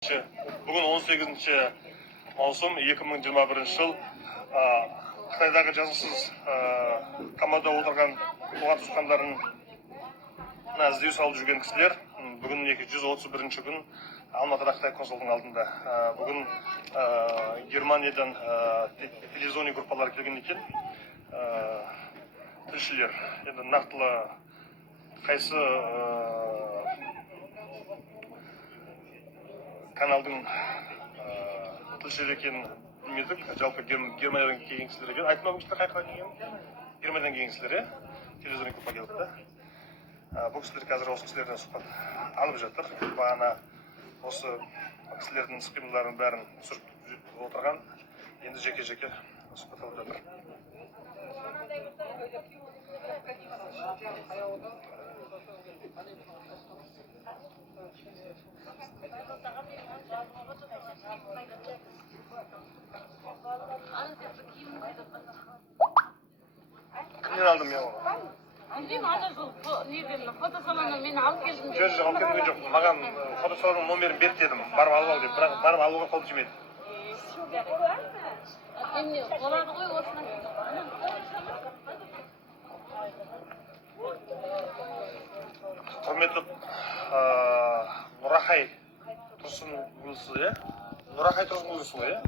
Бүгін 18 маусым 2021 жыл. Қытайдағы жазықсыз команда отырған туған туысқандарын іздеу салып жүрген кісілер бүгін 231 күн Алматыда Қытай консулдың алдында. Бүгін Германиядан телевизионный группалар келген екен. Тілшілер енді нақтылы қайсы каналдың тілшілер екенін білмедік. Жалпы Германиядан келген кісілер екен. Айтма мүмкіншілер қайқыдан келген? Германиядан келген кісілер, телевизионный группа келіпті. Бұл кісілер қазір осы кісілерден сұхбат алып жатыр. Бағана осы кісілердің іс-қимылдарын бәрін түсіріп отырған. Енді жеке-жеке сұхбат алып жатыр. Кімнен алдым мен оны? Білмеймін, ана жол неден фотосалоннан мен алып келдім. Жоқ, алып келген жоқ. Маған фотосалонның номерін беріп дедім, барып алып ал деп. Бірақ барып алуға қол тимеді. Емне болады ғой осынан. Құрметті Нұрахай Тұрсынғұлсыз, иә? Нұрахай Тұрсынғұлсыз, иә?